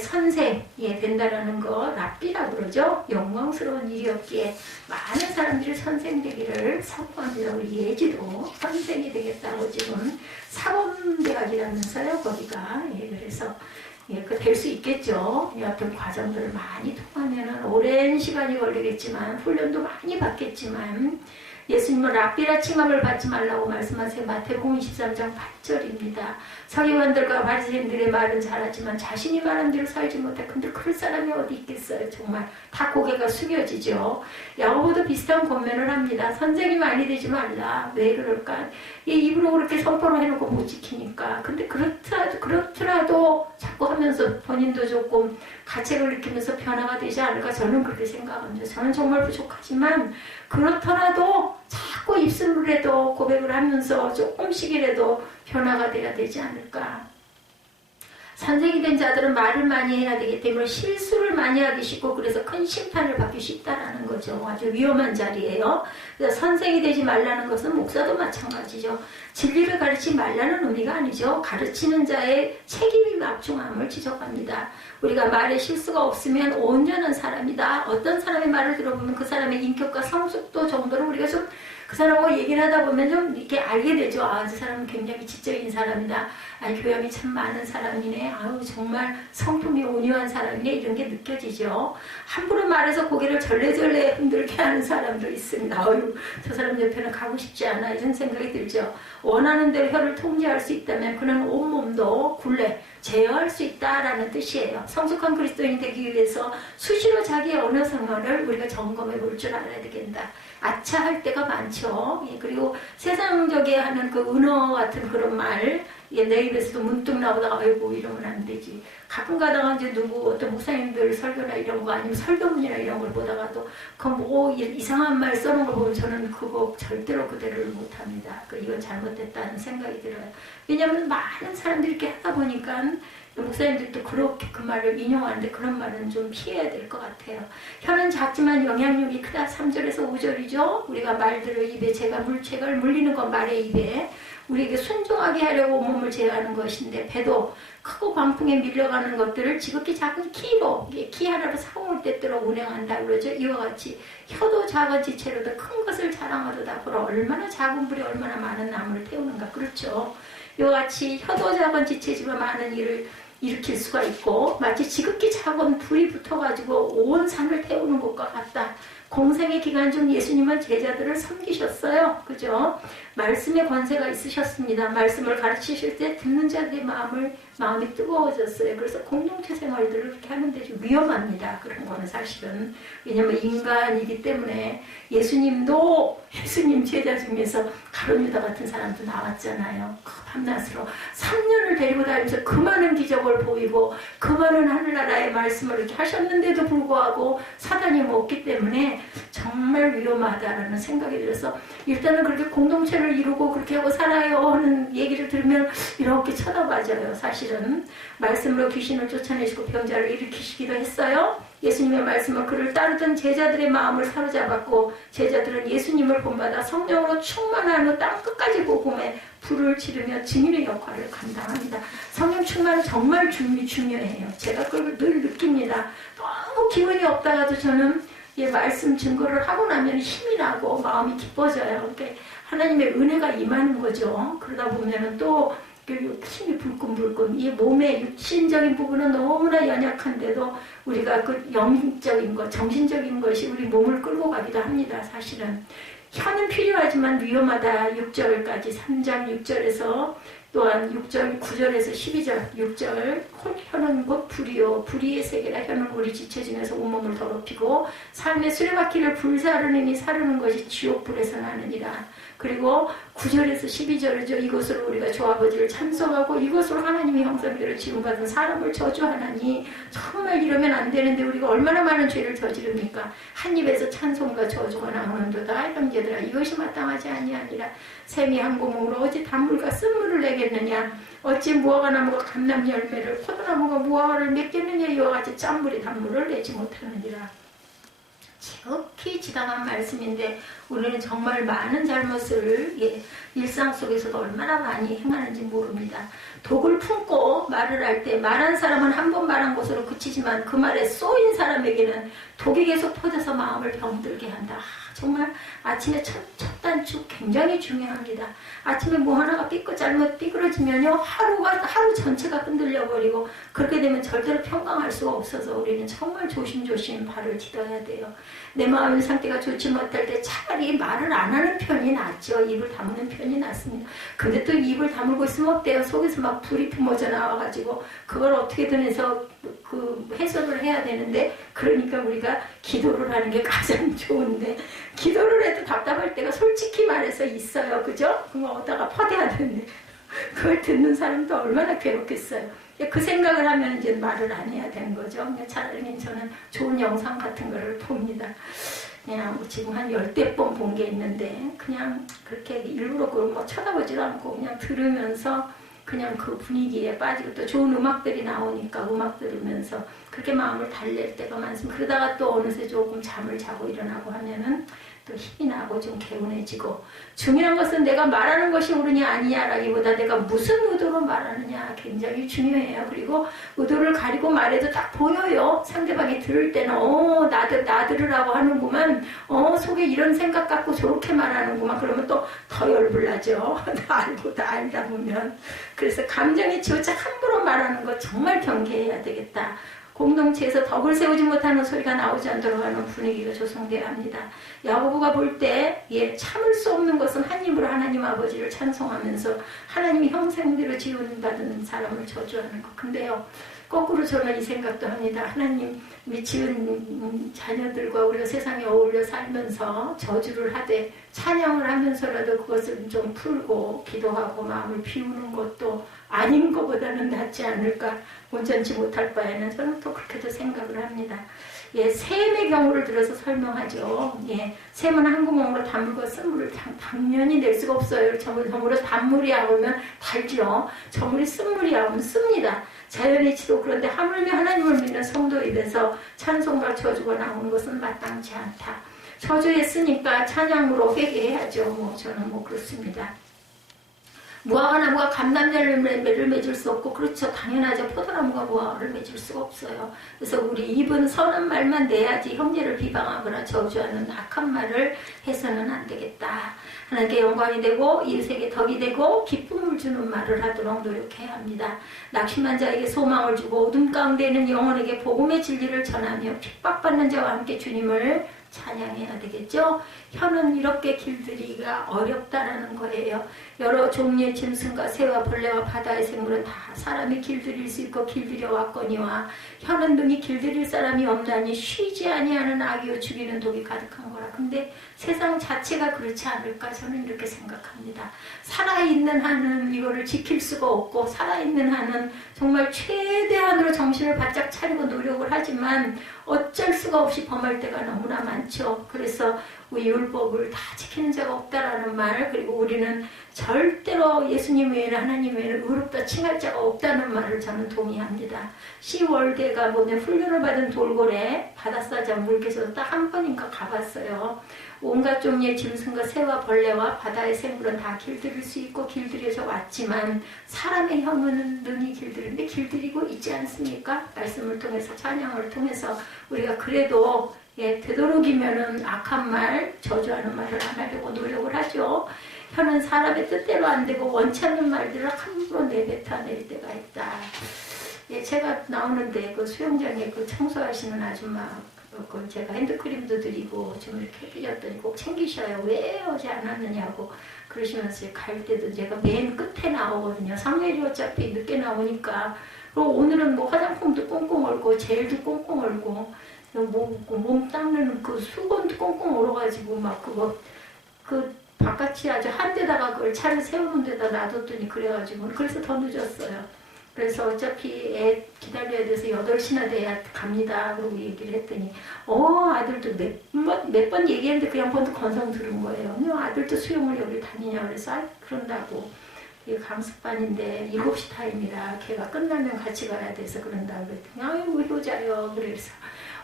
선생 된다라는 거 랍비라고 그러죠. 영광스러운 일이었기에 많은 사람들이 선생 되기를 사모합니다. 우리 예지도 선생이 되겠다고 지금 사범대학이라면서요 거기가. 그래서 될 수 있겠죠. 어떤 과정들을 많이 통하면은 오랜 시간이 걸리겠지만 훈련도 많이 받겠지만 예수님은 랍비라 칭함을 받지 말라고 말씀하세요. 마태복음 23장 8절입니다. 서기관들과 바리새인들의 말은 잘하지만 자신이 말한 대로 살지 못해. 근데 그럴 사람이 어디 있겠어요. 정말 다 고개가 숙여지죠. 야고보도 비슷한 권면을 합니다. 선생이 많이 되지 말라. 왜 그럴까? 입으로 그렇게 선포를 해놓고 못 지키니까. 근데 그렇더라도 자꾸 하면서 본인도 조금 가책을 느끼면서 변화가 되지 않을까 저는 그렇게 생각합니다. 저는 정말 부족하지만 그렇더라도 자꾸 입술로라도 고백을 하면서 조금씩이라도 변화가 돼야 되지 않을까. 선생이 된 자들은 말을 많이 해야 되기 때문에 실수를 많이 하기 쉽고 그래서 큰 심판을 받기 쉽다라는 거죠. 아주 위험한 자리예요. 그래서 선생이 되지 말라는 것은 목사도 마찬가지죠. 진리를 가르치지 말라는 의미가 아니죠. 가르치는 자의 책임이 막중함을 지적합니다. 우리가 말에 실수가 없으면 온전한 사람이다. 어떤 사람의 말을 들어보면 그 사람의 인격과 성숙도 정도를 우리가 좀 그 사람하고 얘기를 하다 보면 좀 이렇게 알게 되죠. 아, 저 사람은 굉장히 지적인 사람이다. 아니, 교양이 참 많은 사람이네. 아유, 정말 성품이 온유한 사람이네. 이런 게 느껴지죠. 함부로 말해서 고개를 절레절레 흔들게 하는 사람도 있습니다. 어휴, 저 사람 옆에는 가고 싶지 않아. 이런 생각이 들죠. 원하는 대로 혀를 통제할 수 있다면 그는 온몸도 굴레, 제어할 수 있다라는 뜻이에요. 성숙한 그리스도인이 되기 위해서 수시로 자기의 언어 생활을 우리가 점검해 볼 줄 알아야 되겠다. 아차할 때가 많죠. 그리고 세상적에 하는 그 은어 같은 그런 말, 내 입에서도 문득 나오다가 아이고 이러면 안 되지. 가끔 가다가 이제 누구 어떤 목사님들 설교나 이런 거 아니면 설교문이나 이런 걸 보다가도 그 뭐 이상한 말 써놓은 걸 보면 저는 그거 절대로 그대로를 못합니다. 이건 잘못됐다는 생각이 들어요. 왜냐하면 많은 사람들이 이렇게 하다 보니까 목사님들도 그렇게 그 말을 인용하는데 그런 말은 좀 피해야 될 것 같아요. 혀는 작지만 영향력이 크다. 3절에서 5절이죠. 우리가 말들을 입에 제가 물책을 물리는 건 말의 입에 우리에게 순종하게 하려고 몸을 제어하는 것인데 배도 크고 광풍에 밀려가는 것들을 지극히 작은 키로 키 하나로 사고를 때때로 운행한다 그러죠. 이와 같이 혀도 작은 지체로도 큰 것을 자랑하도다. 보라 얼마나 작은 불이 얼마나 많은 나무를 태우는가. 그렇죠. 이와 같이 혀도 작은 지체지만 많은 일을 일으킬 수가 있고 마치 지극히 작은 불이 붙어가지고 온 산을 태우는 것과 같다. 공생의 기간 중 예수님은 제자들을 섬기셨어요. 그죠? 말씀의 권세가 있으셨습니다. 말씀을 가르치실 때 듣는 자들의 마음이 뜨거워졌어요. 그래서 공동체 생활들을 그렇게 하는데 좀 위험합니다. 그런 거는 사실은. 왜냐면 인간이기 때문에 예수님도 예수님 제자 중에서 가룟유다 같은 사람도 나왔잖아요. 밤낮으로 3년을 데리고 다니면서 그 많은 기적을 보이고 그 많은 하늘나라의 말씀을 이렇게 하셨는데도 불구하고 사단이 먹기 때문에 정말 위험하다라는 생각이 들어서 일단은 그렇게 공동체를 이루고 그렇게 하고 살아요 하는 얘기를 들으면 이렇게 쳐다봐져요. 사실은 말씀으로 귀신을 쫓아내시고 병자를 일으키시기도 했어요. 예수님의 말씀은 그를 따르던 제자들의 마음을 사로잡았고 제자들은 예수님을 본받아 성령으로 충만한 후 땅끝까지 복음에 불을 지르며 증인의 역할을 감당합니다. 성령 충만은 정말 중요해요. 제가 그걸 늘 느낍니다. 너무 기운이 없다가도 저는 말씀 증거를 하고 나면 힘이 나고 마음이 기뻐져요. 그러니까 하나님의 은혜가 임하는 거죠. 그러다 보면은 또 힘이 불끈불끈 이 몸의 육신적인 부분은 너무나 연약한데도 우리가 그 영적인 것, 정신적인 것이 우리 몸을 끌고 가기도 합니다. 사실은 혀는 필요하지만 위험하다. 6절까지 3장 6절에서 또한 6절 9절에서 12절 6절 혀는 곧 불이요 불의의 세계라. 혀는 우리 지체 중에서 온몸을 더럽히고 삶의 수레바퀴를 불사르느니 사르는 것이 지옥불에서 나느니라. 그리고 9절에서 12절이죠. 이것으로 우리가 주 아버지를 찬송하고 이것으로 하나님의 형상대로 지음받은 사람을 저주하나니 정말 이러면 안 되는데 우리가 얼마나 많은 죄를 저지릅니까? 한 입에서 찬송과 저주가 나오는도다. 형제들아 이것이 마땅하지 아니하니라. 샘이 한 구멍으로 어찌 단물과 쓴물을 내겠느냐. 어찌 무화과 나무가 감람 열매를 포도나무가 무화과를 맺겠느냐. 이와 같이 짠물이 단물을 내지 못하느니라. 지극히 지당한 말씀인데 우리는 정말 많은 잘못을 일상 속에서도 얼마나 많이 행하는지 모릅니다. 독을 품고 말을 할 때 말한 사람은 한 번 말한 것으로 그치지만 그 말에 쏘인 사람에게는 독이 계속 퍼져서 마음을 병들게 한다. 정말 아침에 첫 단추 굉장히 중요합니다. 아침에 뭐 하나가 잘못 삐그러지면요 하루 전체가 흔들려 버리고 그렇게 되면 절대로 평강할 수가 없어서 우리는 정말 조심조심 발을 디뎌야 돼요. 내 마음의 상태가 좋지 못할 때 차라리 말을 안 하는 편이 낫죠. 입을 다무는 편이 낫습니다. 근데 또 입을 다물고 있으면 어때요? 속에서 막 불이 뿜어져 나와가지고 그걸 어떻게든 해서 해소를 해야 되는데 그러니까 우리가 기도를 하는 게 가장 좋은데 기도를 해도 답답할 때가 솔직히 말해서 있어요. 그죠? 그거 어디다가 퍼대야 되는데 그걸 듣는 사람도 얼마나 괴롭겠어요. 그 생각을 하면 이제 말을 안 해야 되는 거죠. 차라리 저는 좋은 영상 같은 거를 봅니다. 그냥 지금 한 10대 번 본 게 있는데 그냥 그렇게 일부러 그걸 뭐 쳐다보지도 않고 그냥 들으면서 그냥 그 분위기에 빠지고 또 좋은 음악들이 나오니까 음악 들으면서 그렇게 마음을 달랠 때가 많습니다. 그러다가 또 어느새 조금 잠을 자고 일어나고 하면은 또 힘이 나고 좀 개운해지고 중요한 것은 내가 말하는 것이 옳으냐 아니냐라기보다 내가 무슨 의도로 말하느냐 굉장히 중요해요. 그리고 의도를 가리고 말해도 딱 보여요. 상대방이 들을 때는 나들으라고 하는구만 속에 이런 생각 갖고 저렇게 말하는구만 그러면 또 더 열불나죠. 다 알다 보면. 그래서 감정에 치우쳐 함부로 말하는 거 정말 경계해야 되겠다. 공동체에서 덕을 세우지 못하는 소리가 나오지 않도록 하는 분위기가 조성되어야 합니다. 야고보가 볼 때 참을 수 없는 것은 한 입으로 하나님 아버지를 찬송하면서 하나님이 형상대로 지원받은 사람을 저주하는 것. 근데요. 거꾸로 저는 이 생각도 합니다. 하나님이 지은 자녀들과 우리가 세상에 어울려 살면서 저주를 하되 찬양을 하면서라도 그것을 좀 풀고 기도하고 마음을 비우는 것도 아닌 것보다는 낫지 않을까. 온전치 못할 바에는 저는 또 그렇게도 생각을 합니다. 샘의 경우를 들어서 설명하죠. 샘은 한 구멍으로 담물과 쓴물을 당연히 낼 수가 없어요. 저물어 단물이 아우면 달죠. 저물이 쓴물이 아우면 씁니다. 자연의 지도 그런데 하물며 하나님을 믿는 성도 입에서 찬송과 저주가 나오는 것은 마땅치 않다. 저주했으니까 찬양으로 회개해야죠. 저는 그렇습니다. 무화과 나무가 감람나무를 맺을 수 없고 그렇죠. 당연하죠. 포도나무가 무화과를 맺을 수가 없어요. 그래서 우리 입은 선한 말만 내야지 형제를 비방하거나 저주하는 악한 말을 해서는 안 되겠다. 하나님께 영광이 되고 이웃에게 덕이 되고 기쁨을 주는 말을 하도록 노력해야 합니다. 낙심한 자에게 소망을 주고 어둠 가운데 있는 영혼에게 복음의 진리를 전하며 핍박받는 자와 함께 주님을 찬양해야 되겠죠. 혀는 이렇게 길들이기가 어렵다라는 거예요. 여러 종류의 짐승과 새와 벌레와 바다의 생물은 다 사람이 길들일 수 있고 길들여 왔거니와 혀는 능히 길들일 사람이 없나니 쉬지 아니하는 악이요 죽이는 독이 가득한 거라. 근데 세상 자체가 그렇지 않을까 저는 이렇게 생각합니다. 살아있는 한은 이거를 지킬 수가 없고 살아있는 한은 정말 최대한으로 정신을 바짝 차리고 노력을 하지만 어쩔 수가 없이 범할 때가 너무나 많죠. 그래서 우리 율법을 다 지키는 자가 없다라는 말, 그리고 우리는 절대로 예수님 외에는 하나님 외에는 의롭다 칭할 자가 없다는 말을 저는 동의합니다. 시월대가 훈련을 받은 돌고래 바다사자 물개에서 딱 한 번인가 가봤어요. 온갖 종류의 짐승과 새와 벌레와 바다의 생물은 다 길들일 수 있고 길들여져 왔지만 사람의 혀는 능히 길들이는데 길들이고 있지 않습니까? 말씀을 통해서 찬양을 통해서 우리가 그래도 되도록이면은 악한 말, 저주하는 말을 안 하려고 노력을 하죠. 혀는 사람의 뜻대로 안 되고 원치 않는 말들을 함부로 내뱉어낼 때가 있다. 제가 나오는데 그 수영장에 그 청소하시는 아줌마 제가 핸드크림도 드리고 좀 이렇게 해드렸더니 꼭 챙기셔요. 왜 어제 안 왔느냐고 그러시면서 갈 때도 제가 맨 끝에 나오거든요. 3일이 어차피 늦게 나오니까. 그리고 오늘은 화장품도 꽁꽁 얼고 젤도 꽁꽁 얼고 몸 닦는 그 수건도 꽁꽁 얼어가지고 막 그 바깥이 아주 한 데다가 그걸 차를 세우는 데다 놔뒀더니 그래가지고 그래서 더 늦었어요. 그래서 어차피 애 기다려야 돼서 8시나 돼야 갑니다. 그러고 얘기를 했더니 아들도 몇 번 얘기했는데 그냥 번도 건성 들은 거예요. 아들도 수영을 여기 다니냐 그래서 그런다고 강습반인데 7시 타임이라 걔가 끝나면 같이 가야 돼서 그런다 그랬더니 아이고 효자요. 그래서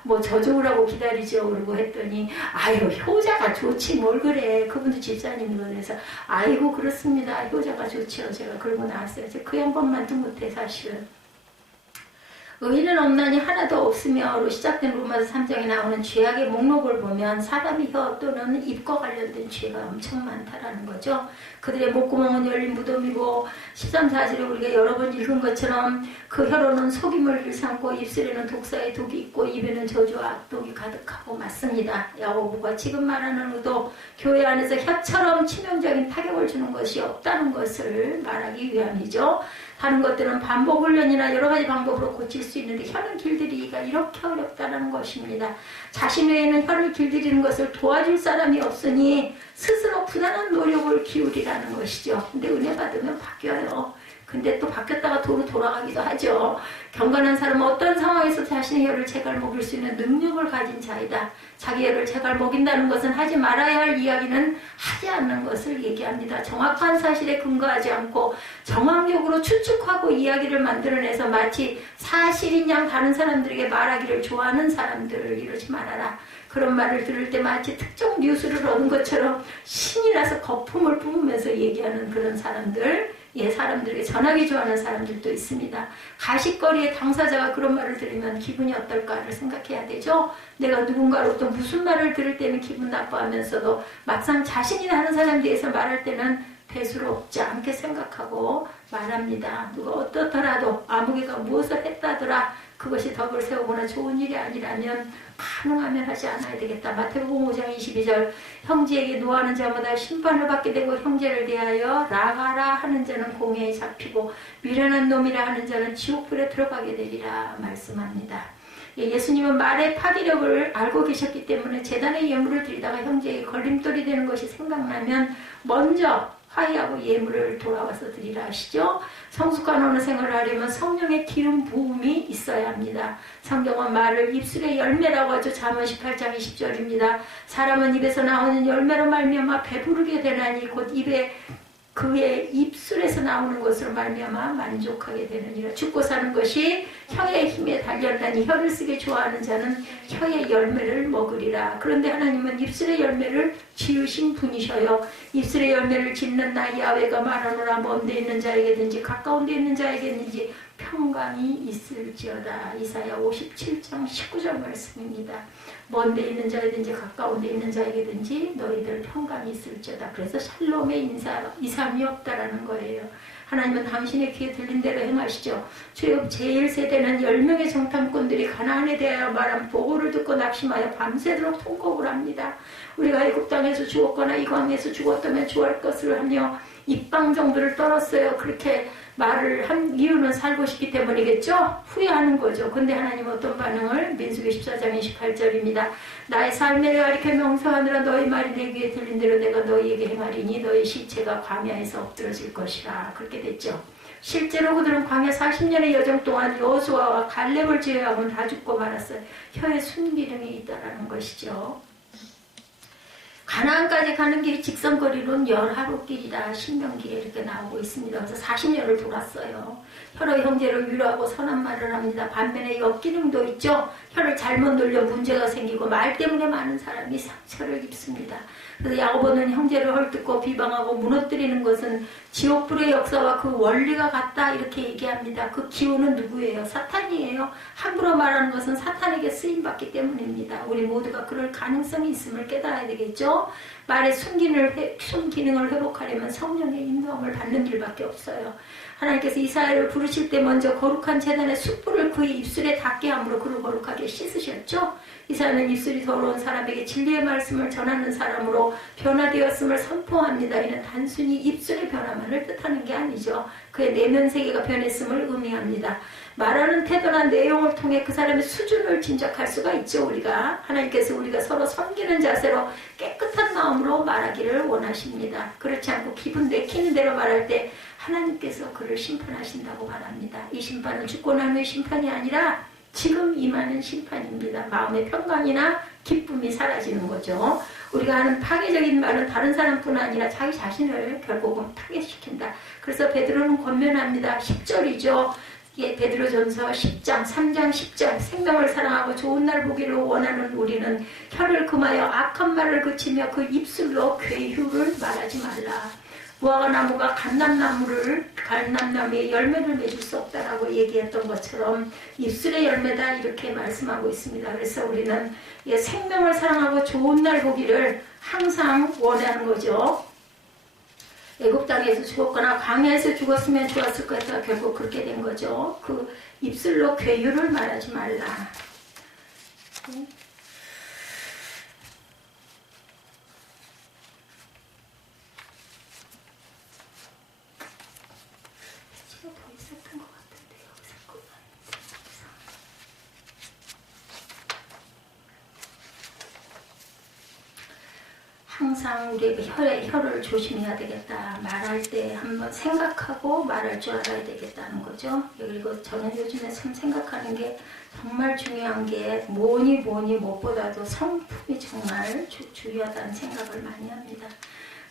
뭐 저주라고 기다리죠. 그러고 했더니 아유 효자가 좋지 뭘 그래. 그분도 집사님이고 그래서 아이고 그렇습니다. 효자가 좋지요. 제가 그러고 나왔어요. 그 양반만도 못해 사실은. 의인은 없나니 하나도 없으며로 시작된 로마서 3장에 나오는 죄악의 목록을 보면 사람의 혀 또는 입과 관련된 죄가 엄청 많다라는 거죠. 그들의 목구멍은 열린 무덤이고 13, 14절에 우리가 여러 번 읽은 것처럼 그 혀로는 속임을 일삼고 입술에는 독사의 독이 있고 입에는 저주와 악독이 가득하고 맞습니다. 야고보가 지금 말하는 의도 교회 안에서 혀처럼 치명적인 타격을 주는 것이 없다는 것을 말하기 위함이죠. 다른 것들은 반복 훈련이나 여러 가지 방법으로 고칠 수 있는데 혀는 길들이기가 이렇게 어렵다는 것입니다. 자신 외에는 혀를 길들이는 것을 도와줄 사람이 없으니 스스로 부단한 노력을 기울이라는 것이죠. 근데 은혜 받으면 바뀌어요. 근데 또 바뀌었다가 도로 돌아가기도 하죠. 경건한 사람은 어떤 상황에서 자신의 혀를 제갈 먹일 수 있는 능력을 가진 자이다. 자기 혀를 제갈 먹인다는 것은 하지 말아야 할 이야기는 하지 않는 것을 얘기합니다. 정확한 사실에 근거하지 않고 정황적으로 추측하고 이야기를 만들어내서 마치 사실인 양 다른 사람들에게 말하기를 좋아하는 사람들을 이러지 말아라. 그런 말을 들을 때 마치 특정 뉴스를 얻은 것처럼 신이 나서 거품을 뿜으면서 얘기하는 그런 사람들, 사람들에게 전하기 좋아하는 사람들도 있습니다. 가십거리의 당사자가 그런 말을 들으면 기분이 어떨까를 생각해야 되죠. 내가 누군가로부터 무슨 말을 들을 때는 기분 나빠하면서도 막상 자신이 하는 사람에 대해서 말할 때는 배수롭지 않게 생각하고 말합니다. 누가 어떻더라도 아무개가 무엇을 했다더라 그것이 덕을 세우거나 좋은 일이 아니라면 가능하면 하지 않아야 되겠다. 마태복음 5장 22절 형제에게 노하는 자마다 심판을 받게 되고 형제를 대하여 라가라 하는 자는 공회에 잡히고 미련한 놈이라 하는 자는 지옥불에 들어가게 되리라 말씀합니다. 예수님은 말의 파괴력을 알고 계셨기 때문에 제단의 예물을 드리다가 형제에게 걸림돌이 되는 것이 생각나면 먼저 화해하고 예물을 돌아와서 드리라 하시죠. 성숙한 어느 생활을 하려면 성령의 기름 부음이 있어야 합니다. 성경은 말을 입술의 열매라고 하죠. 잠언 18장 20절입니다. 사람은 입에서 나오는 열매로 말미암아 배부르게 되나니 곧 그의 입술에서 나오는 것으로 말미암아 만족하게 되느니라. 죽고 사는 것이 혀의 힘에 달렸나니 혀를 쓰게 좋아하는 자는 혀의 열매를 먹으리라. 그런데 하나님은 입술의 열매를 지으신 분이셔요. 입술의 열매를 짓는 나 야훼가 말하노라. 먼 데 있는 자에게든지 가까운 데 있는 자에게든지 평강이 있을지어다. 이사야 57장 19절 말씀입니다. 먼 데 있는 자에든지 가까운 데 있는 자에게든지 너희들 평강이 있을지어다. 그래서 샬롬의 이상이 없다라는 거예요. 하나님은 당신의 귀에 들린 대로 행하시죠. 주여 제1세대는 10명의 정탐꾼들이 가나안에 대하여 말한 보고를 듣고 낙심하여 밤새도록 통곡을 합니다. 우리가 애굽 땅에서 죽었거나 이 광에서 죽었다면 좋아할 것을 하며 입방 정도를 떨었어요. 그렇게 말을 한 이유는 살고 싶기 때문이겠죠? 후회하는 거죠. 근데 하나님 어떤 반응을? 민수기 14장 28절입니다. 나의 삶을 가리켜 명서하느라 너희 말이 내 귀에 들린 대로 내가 너희에게 행하리니 너희 시체가 광야에서 엎드러질 것이라. 그렇게 됐죠. 실제로 그들은 광야 40년의 여정 동안 여호수아와 갈렙을 제외하고는 다 죽고 말았어요. 혀에 순기능이 있다라는 것이죠. 가나안까지 가는 길이 직선거리로는 10하루길이다. 신명기에 이렇게 나오고 있습니다. 그래서 40년을 돌았어요. 혀로 형제를 위로하고 선한 말을 합니다. 반면에 역기능도 있죠. 혀를 잘못 놀려 문제가 생기고 말 때문에 많은 사람이 상처를 입습니다. 그래서 야고보는 형제를 헐뜯고 비방하고 무너뜨리는 것은 지옥불의 역사와 그 원리가 같다 이렇게 얘기합니다. 그 기운은 누구예요? 사탄이에요. 함부로 말하는 것은 사탄에게 쓰임받기 때문입니다. 우리 모두가 그럴 가능성이 있음을 깨달아야 되겠죠. 말의 순기능을 회복하려면 성령의 인도함을 받는 길밖에 없어요. 하나님께서 이사야를 부르실 때 먼저 거룩한 제단의 숯불을 그의 입술에 닿게 함으로 그를 거룩하게 씻으셨죠. 이사야는 입술이 더러운 사람에게 진리의 말씀을 전하는 사람으로 변화되었음을 선포합니다. 이는 단순히 입술의 변화만을 뜻하는 게 아니죠. 그의 내면 세계가 변했음을 의미합니다. 말하는 태도나 내용을 통해 그 사람의 수준을 짐작할 수가 있죠. 우리가 하나님께서 우리가 서로 섬기는 자세로 깨끗한 마음으로 말하기를 원하십니다. 그렇지 않고 기분 내키는 대로 말할 때 하나님께서 그를 심판하신다고 말합니다. 이 심판은 죽고 난 후의 심판이 아니라 지금 임하는 심판입니다. 마음의 평강이나 기쁨이 사라지는 거죠. 우리가 하는 파괴적인 말은 다른 사람뿐 아니라 자기 자신을 결국은 파괴시킨다. 그래서 베드로는 권면합니다. 10절이죠. 예, 베드로전서 10장, 3장 10절. 생명을 사랑하고 좋은 날 보기를 원하는 우리는 혀를 금하여 악한 말을 그치며 그 입술로 괴휴를 말하지 말라. 무화과 나무가 감람나무의 열매를 맺을 수 없다라고 얘기했던 것처럼 입술의 열매다 이렇게 말씀하고 있습니다. 그래서 우리는 생명을 사랑하고 좋은 날 보기를 항상 원하는 거죠. 애굽 땅에서 죽었거나 광야에서 죽었으면 좋았을 것 같아 결국 그렇게 된 거죠. 그 입술로 괴유를 말하지 말라. 항상 우리 혀를 조심해야 되겠다. 말할 때 한번 생각하고 말할 줄 알아야 되겠다는 거죠. 그리고 저는 요즘에 참 생각하는 게 정말 중요한 게 뭐니 무엇보다도 성품이 정말 중요하다는 생각을 많이 합니다.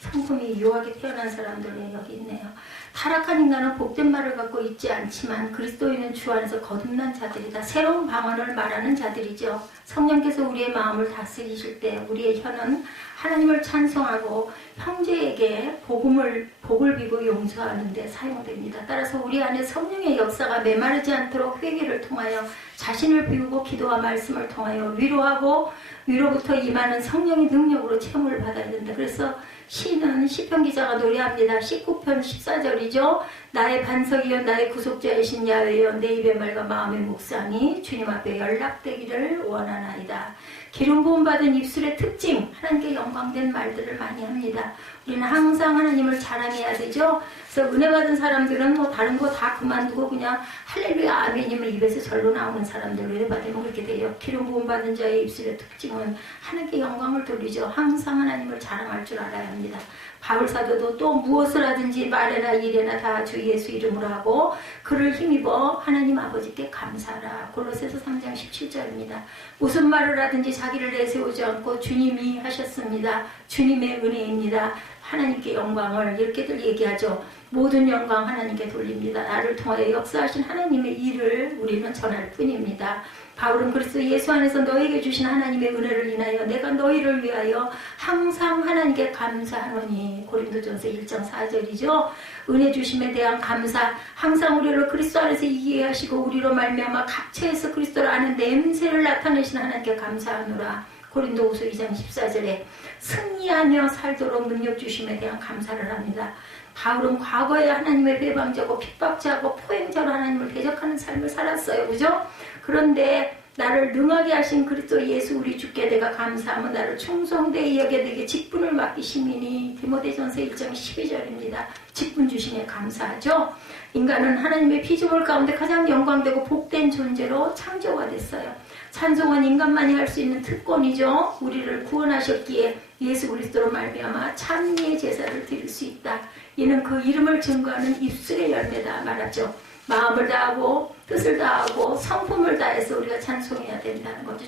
성품이 유하게 태어난 사람들이 여기 있네요. 타락한 인간은 복된 말을 갖고 있지 않지만 그리스도인은 주 안에서 거듭난 자들이다. 새로운 방언을 말하는 자들이죠. 성령께서 우리의 마음을 다스리실 때 우리의 혀는 하나님을 찬송하고 형제에게 복을 비고 용서하는 데 사용됩니다. 따라서 우리 안에 성령의 역사가 메마르지 않도록 회개를 통하여 자신을 비우고 기도와 말씀을 통하여 위로하고 위로부터 임하는 성령의 능력으로 체험을 받아야 된다. 그래서 시는 시편 기자가 노래합니다. 19편 14절이죠. 나의 반석이여 나의 구속자이신 야훼여 내 입의 말과 마음의 묵상이 주님 앞에 연락되기를 원하나이다. 기름 부음 받은 입술의 특징, 하나님께 영광된 말들을 많이 합니다. 우리는 항상 하나님을 자랑해야 되죠. 그래서 은혜 받은 사람들은 뭐 다른 거 다 그만두고 그냥 할렐루야 아멘이면 입에서 절로 나오는 사람들 은혜 받으면 그렇게 돼요. 기름 부음 받은 자의 입술의 특징은 하나님께 영광을 돌리죠. 항상 하나님을 자랑할 줄 알아야 합니다. 바울 사도도 또 무엇을 하든지 말에나 일에나 다 주 예수 이름으로 하고 그를 힘입어 하나님 아버지께 감사하라. 골로새서 3장 17절입니다. 무슨 말을 하든지 자기를 내세우지 않고 주님이 하셨습니다. 주님의 은혜입니다. 하나님께 영광을 이렇게들 얘기하죠. 모든 영광 하나님께 돌립니다. 나를 통하여 역사하신 하나님의 일을 우리는 전할 뿐입니다. 바울은 그리스도 예수 안에서 너에게 주신 하나님의 은혜를 인하여 내가 너희를 위하여 항상 하나님께 감사하노니. 고린도전서 1장 4절이죠. 은혜 주심에 대한 감사, 항상 우리를 그리스도 안에서 이기게 하시고 우리로 말미암아 각처에서 그리스도를 아는 냄새를 나타내신 하나님께 감사하노라. 고린도후서 2장 14절에 승리하며 살도록 능력 주심에 대한 감사를 합니다. 바울은 과거에 하나님의 배방자고 핍박자고 포행자로 하나님을 대적하는 삶을 살았어요. 그죠? 그런데 나를 능하게 하신 그리스도 예수 우리 주께 내가 감사하며 나를 충성되이 여겨 내게 직분을 맡기심이니. 디모데전서 1장 12절입니다. 직분 주심에 감사하죠. 인간은 하나님의 피조물 가운데 가장 영광되고 복된 존재로 창조가 됐어요. 찬송은 인간만이 할 수 있는 특권이죠. 우리를 구원하셨기에 예수 그리스도로 말미암아 찬미의 제사를 드릴 수 있다. 이는 그 이름을 증거하는 입술의 열매다 말하죠. 마음을 다하고 뜻을 다하고 성품을 다해서 우리가 찬송해야 된다는 거죠.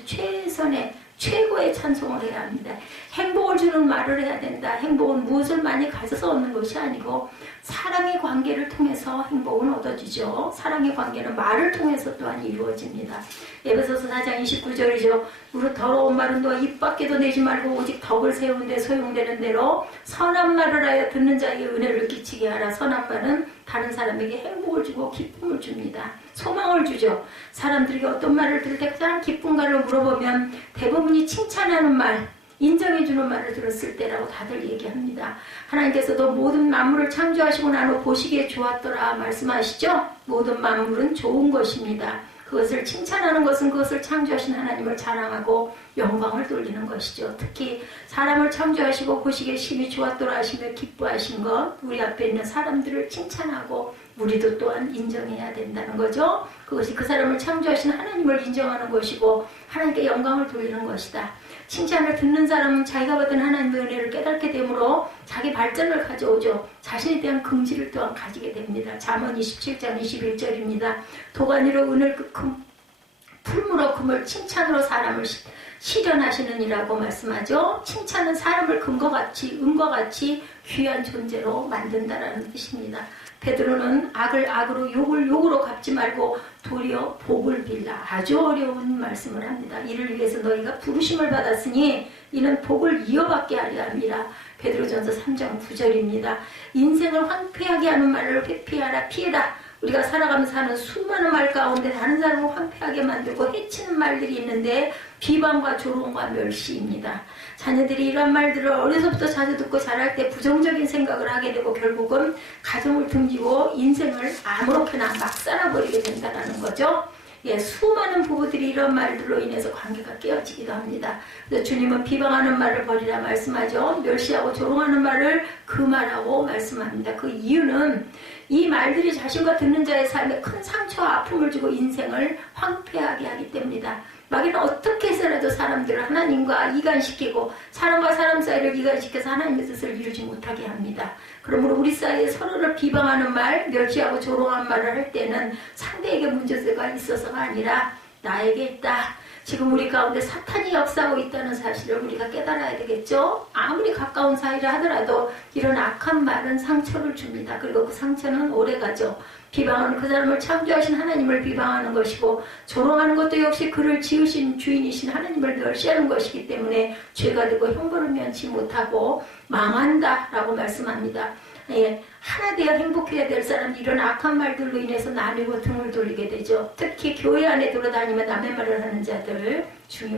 최고의 찬송을 해야 합니다. 행복을 주는 말을 해야 된다. 행복은 무엇을 많이 가져서 얻는 것이 아니고 사랑의 관계를 통해서 행복은 얻어지죠. 사랑의 관계는 말을 통해서 또한 이루어집니다. 에베소서 4장 29절이죠. 무릇 더러운 말은 너 입 밖에도 내지 말고 오직 덕을 세우는 데 소용되는 대로 선한 말을 하여 듣는 자에게 은혜를 끼치게 하라. 선한 말은 다른 사람에게 행복을 주고 기쁨을 줍니다. 소망을 주죠. 사람들에게 어떤 말을 들을 때 가장 기쁜가를 물어보면 대부분이 칭찬하는 말, 인정해주는 말을 들었을 때라고 다들 얘기합니다. 하나님께서도 모든 만물을 창조하시고 난 후 보시기에 좋았더라 말씀하시죠. 모든 만물은 좋은 것입니다. 그것을 칭찬하는 것은 그것을 창조하신 하나님을 자랑하고 영광을 돌리는 것이죠. 특히 사람을 창조하시고 보시기에 심히 좋았더라 하시며 기뻐하신 것, 우리 앞에 있는 사람들을 칭찬하고 우리도 또한 인정해야 된다는 거죠. 그것이 그 사람을 창조하신 하나님을 인정하는 것이고 하나님께 영광을 돌리는 것이다. 칭찬을 듣는 사람은 자기가 받은 하나님의 은혜를 깨닫게 되므로 자기 발전을 가져오죠. 자신에 대한 긍지를 또한 가지게 됩니다. 잠언 27장 21절입니다. 도가니로 은을 풀무로 금을 칭찬으로 사람을 실현하시느니라고 말씀하죠. 칭찬은 사람을 금과같이 은과같이 귀한 존재로 만든다라는 뜻입니다. 베드로는 악을 악으로 욕을 욕으로 갚지 말고 도리어 복을 빌라. 아주 어려운 말씀을 합니다. 이를 위해서 너희가 부르심을 받았으니 이는 복을 이어받게 하려 함이라. 베드로전서 3장 9절입니다. 인생을 황폐하게 하는 말을 회피하라, 피해라. 우리가 살아가면서 하는 수많은 말 가운데 다른 사람을 황폐하게 만들고 해치는 말들이 있는데 비방과 조롱과 멸시입니다. 자녀들이 이런 말들을 어려서부터 자주 듣고 자랄 때 부정적인 생각을 하게 되고 결국은 가정을 등지고 인생을 아무렇게나 막 살아버리게 된다는 거죠. 예, 수많은 부부들이 이런 말들로 인해서 관계가 깨어지기도 합니다. 그래서 주님은 비방하는 말을 버리라 말씀하죠. 멸시하고 조롱하는 말을 금하라고 말씀합니다. 그 이유는 이 말들이 자신과 듣는 자의 삶에 큰 상처와 아픔을 주고 인생을 황폐하게 하기 때문이다. 마귀는 어떻게 해서라도 사람들을 하나님과 이간시키고 사람과 사람 사이를 이간시켜서 하나님의 뜻을 이루지 못하게 합니다. 그러므로 우리 사이에 서로를 비방하는 말, 멸시하고 조롱한 말을 할 때는 상대에게 문제가 있어서가 아니라 나에게 있다. 지금 우리 가운데 사탄이 역사하고 있다는 사실을 우리가 깨달아야 되겠죠. 아무리 가까운 사이라 하더라도 이런 악한 말은 상처를 줍니다. 그리고 그 상처는 오래가죠. 비방하는 그 사람을 창조하신 하나님을 비방하는 것이고 조롱하는 것도 역시 그를 지으신 주인이신 하나님을 멸시하는 것이기 때문에 죄가 되고 형벌을 면치 못하고 망한다라고 말씀합니다. 예, 하나 되어 행복해야 될 사람이 이런 악한 말들로 인해서 나뉘고 등을 돌리게 되죠. 특히 교회 안에 돌아다니며 남의 말을 하는 자들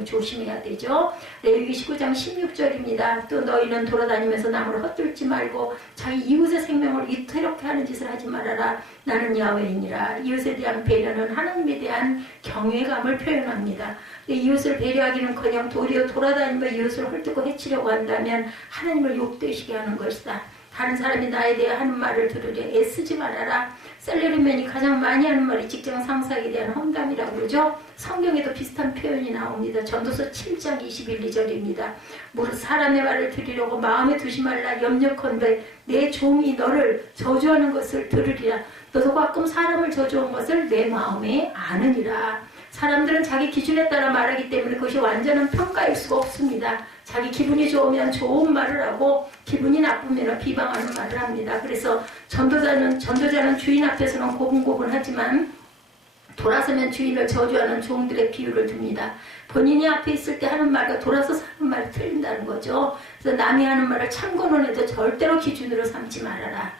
조심해야 되죠. 레위기 19장 16절입니다. 또 너희는 돌아다니면서 남을 헛들지 말고 자기 이웃의 생명을 위태롭게 하는 짓을 하지 말아라. 나는 야훼이니라. 이웃에 대한 배려는 하나님에 대한 경외감을 표현합니다. 이웃을 배려하기는커녕 도리어 돌아다니며 이웃을 헐뜯고 해치려고 한다면 하나님을 욕되시게 하는 것이다. 다른 사람이 나에 대해 하는 말을 들으려 애쓰지 말아라. 셀레르맨이 가장 많이 하는 말이 직장 상사에 대한 험담이라고 그러죠. 성경에도 비슷한 표현이 나옵니다. 전도서 7장 21, 2절입니다. 무릇 사람의 말을 들으려고 마음에 두지 말라. 염려컨대 내 종이 너를 저주하는 것을 들으리라. 너도 가끔 사람을 저주한 것을 내 마음에 아느니라. 사람들은 자기 기준에 따라 말하기 때문에 그것이 완전한 평가일 수가 없습니다. 자기 기분이 좋으면 좋은 말을 하고 기분이 나쁘면 비방하는 말을 합니다. 그래서 전도자는 주인 앞에서는 고분고분하지만 돌아서면 주인을 저주하는 종들의 비유를 듭니다. 본인이 앞에 있을 때 하는 말과 돌아서서 하는 말이 틀린다는 거죠. 그래서 남이 하는 말을 참고는 해도 절대로 기준으로 삼지 말아라.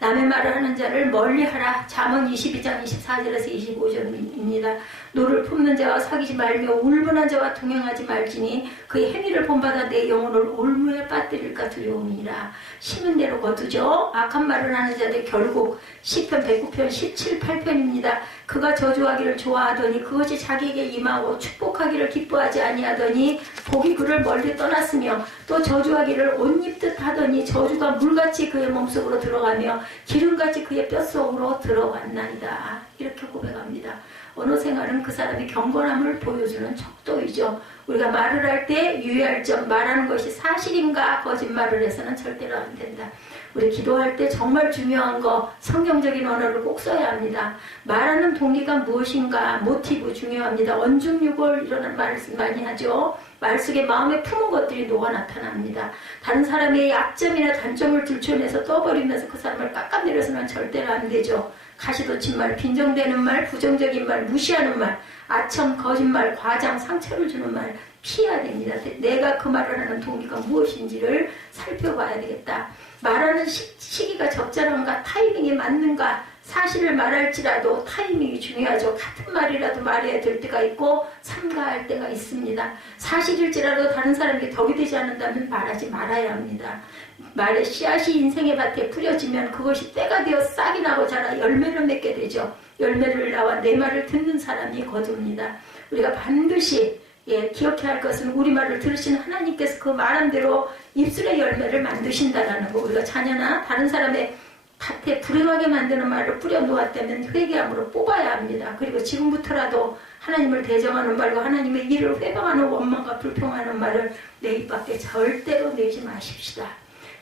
남의 말을 하는 자를 멀리하라. 잠언 22장 24절에서 25절입니다. 노를 품는 자와 사귀지 말며 울분한 자와 동행하지 말지니 그의 행위를 본받아 내 영혼을 올무에 빠뜨릴까 두려움이라. 심은 대로 거두죠. 악한 말을 하는 자들 결국 시편 109편 17, 8편입니다. 그가 저주하기를 좋아하더니 그것이 자기에게 임하고 축복하기를 기뻐하지 아니하더니 복이 그를 멀리 떠났으며 또 저주하기를 옷 입듯 하더니 저주가 물같이 그의 몸속으로 들어가며 기름같이 그의 뼛속으로 들어갔나이다. 이렇게 고백합니다. 언어 생활은 그 사람의 경건함을 보여주는 척도이죠. 우리가 말을 할 때 유의할 점, 말하는 것이 사실인가 거짓말을 해서는 절대로 안 된다. 우리 기도할 때 정말 중요한 거 성경적인 언어를 꼭 써야 합니다. 말하는 동기가 무엇인가 모티브 중요합니다. 언중유골 이런 말씀 많이 하죠. 말 속에 마음에 품은 것들이 녹아 나타납니다. 다른 사람의 약점이나 단점을 들춰내서 떠버리면서 그 사람을 깎아내려서는 절대로 안 되죠. 가시돋친 말, 빈정대는 말, 부정적인 말, 무시하는 말, 아첨, 거짓말, 과장, 상처를 주는 말 피해야 됩니다. 내가 그 말을 하는 동기가 무엇인지를 살펴봐야 되겠다. 말하는 시기가 적절한가, 타이밍이 맞는가, 사실을 말할지라도 타이밍이 중요하죠. 같은 말이라도 말해야 될 때가 있고 삼가할 때가 있습니다. 사실일지라도 다른 사람에게 덕이 되지 않는다면 말하지 말아야 합니다. 말의 씨앗이 인생의 밭에 뿌려지면 그것이 때가 되어 싹이 나고 자라 열매를 맺게 되죠. 열매를 나와 내 말을 듣는 사람이 거둡니다. 우리가 반드시 기억해야 할 것은 우리 말을 들으신 하나님께서 그 말한 대로 입술의 열매를 만드신다라는 거. 우리가 자녀나 다른 사람의 밭에 불행하게 만드는 말을 뿌려놓았다면 회개함으로 뽑아야 합니다. 그리고 지금부터라도 하나님을 대적하는 말과 하나님의 일을 회방하는 원망과 불평하는 말을 내 입 밖에 절대로 내지 마십시다.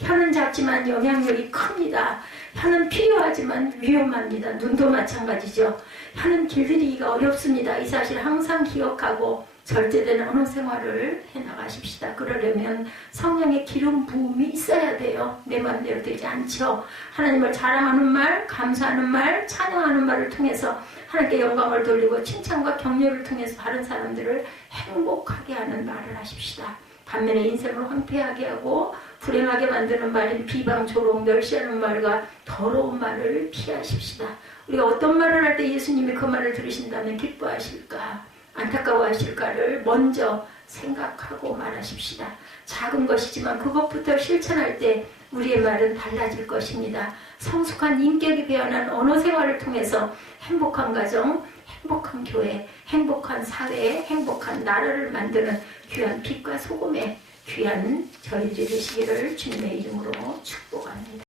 혀는 작지만 영향력이 큽니다. 혀는 필요하지만 위험합니다. 눈도 마찬가지죠. 혀는 길들이기가 어렵습니다. 이 사실 항상 기억하고 절제된 언어 생활을 해나가십시다. 그러려면 성령의 기름 부음이 있어야 돼요. 내 마음대로 되지 않죠. 하나님을 자랑하는 말, 감사하는 말, 찬양하는 말을 통해서 하나님께 영광을 돌리고 칭찬과 격려를 통해서 다른 사람들을 행복하게 하는 말을 하십시다. 반면에 인생을 황폐하게 하고 불행하게 만드는 말인 비방, 조롱, 멸시하는 말과 더러운 말을 피하십시다. 우리가 어떤 말을 할 때 예수님이 그 말을 들으신다면 기뻐하실까? 안타까워하실까를 먼저 생각하고 말하십시다. 작은 것이지만 그것부터 실천할 때 우리의 말은 달라질 것입니다. 성숙한 인격이 배어난 언어 생활을 통해서 행복한 가정, 행복한 교회, 행복한 사회, 행복한 나라를 만드는 귀한 빛과 소금의 귀한 저희들이 되시기를 주님의 이름으로 축복합니다.